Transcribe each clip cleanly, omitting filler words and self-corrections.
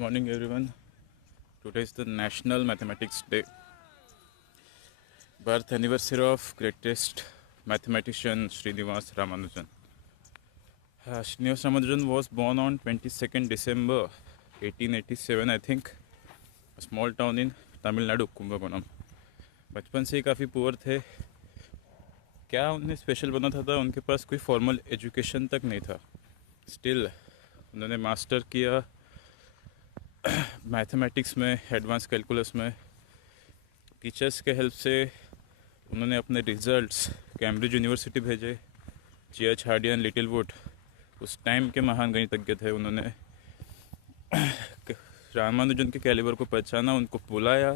morning everyone. Today is the National Mathematics Day. Birth anniversary of greatest mathematician Srinivas Ramanujan. Srinivas Ramanujan was born on 22nd December 1887 I think. A small town in Tamil Nadu, Kumbakonam. बचपन से ही काफ़ी poor थे. क्या उन्हें special बना था उनके पास कोई फॉर्मल एजुकेशन तक नहीं था. स्टिल उन्होंने मास्टर किया मैथमेटिक्स में, एडवांस कैलकुलस में. टीचर्स के हेल्प से उन्होंने अपने रिजल्ट्स कैम्ब्रिज यूनिवर्सिटी भेजे. G.H. हार्डी एंड लिटिलवुड उस टाइम के महान गणितज्ञ थे. उन्होंने रामानुजन के कैलिबर को पहचाना, उनको बुलाया,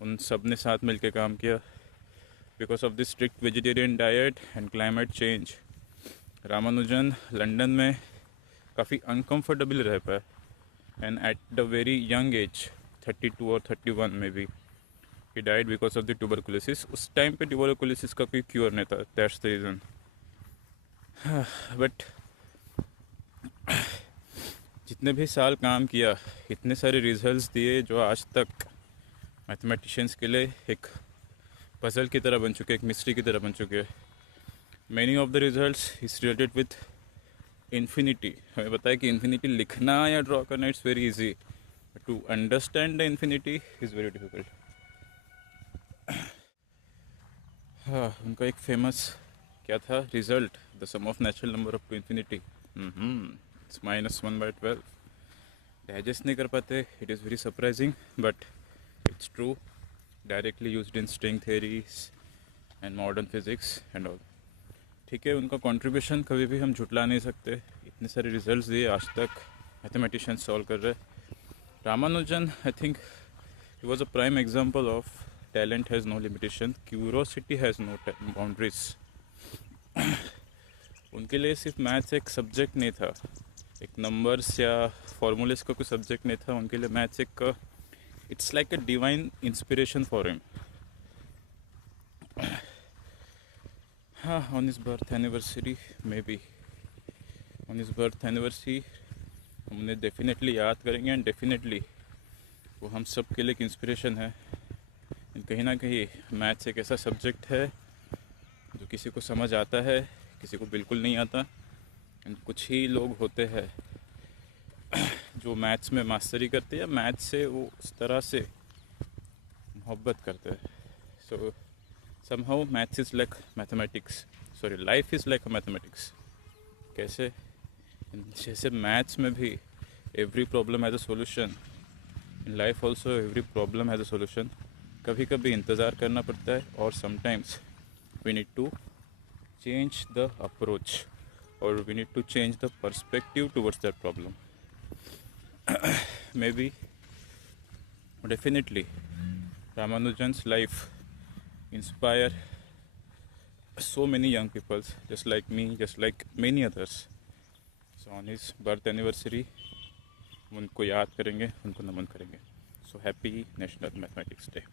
उन सब ने साथ मिलकर काम किया. Because of the strict vegetarian diet and climate change Ramanujan London में काफ़ी अनकम्फर्टेबल रह पाए. And at the very young age 32 और 31 में भी he died because of the tuberculosis. उस टाइम पे ट्यूबरकुलोसिस का कोई क्योर नहीं था. That's the reason. बट जितने भी साल काम किया, इतने सारे रिजल्ट्स दिए जो आज तक मैथमेटिशियंस के लिए एक पजल की तरह बन चुके, एक मिस्ट्री की तरह बन चुके. Many of the results is related with infinity. हमें पता है कि इन्फिनिटी लिखना या ड्रॉ करना it's very easy, but to understand the infinity is very difficult. हाँ, उनका एक फेमस क्या था result, the sum of natural number up to infinity it's -1/12. Digest नहीं कर पाते. It is very surprising but it's true. Directly used in string theories and modern physics and all. ठीक है, उनका कंट्रीब्यूशन कभी भी हम झुटला नहीं सकते. इतने सारे रिजल्ट्स दिए आज तक मैथमेटिशियंस सॉल्व कर रहे. Ramanujan I think he was a prime example of talent has no limitation, curiosity has no boundaries. उनके लिए सिर्फ मैथ्स एक सब्जेक्ट नहीं था, एक नंबर्स या फॉर्मूलेस का कोई सब्जेक्ट नहीं था. उनके लिए मैथ्स एक it's like a divine inspiration for him. हाँ, on his birth anniversary maybe on his birth anniversary हम उन्हें डेफिनेटली याद करेंगे. एंड डेफिनेटली वो हम सब के लिए एक इंस्पिरेशन है. कहीं ना कहीं मैथ्स एक ऐसा सब्जेक्ट है जो किसी को समझ आता है, किसी को बिल्कुल नहीं आता. एंड कुछ ही लोग होते हैं जो मैथ्स में मास्टरी करते हैं या मैथ्स से वो उस तरह से मोहब्बत करते हैं. सो somehow maths is like mathematics, sorry life is like a mathematics. कैसे? जैसे मैथ्स में भी every problem has a solution, in life also every problem has a solution. कभी कभी इंतज़ार करना पड़ता है और sometimes we need to change the approach or we need to change the perspective towards that problem. Maybe definitely Ramanujan's life inspire so many young people just like me, just like many others. So on his birth anniversary उनको याद करेंगे, उनको नमन करेंगे. So happy National Mathematics Day.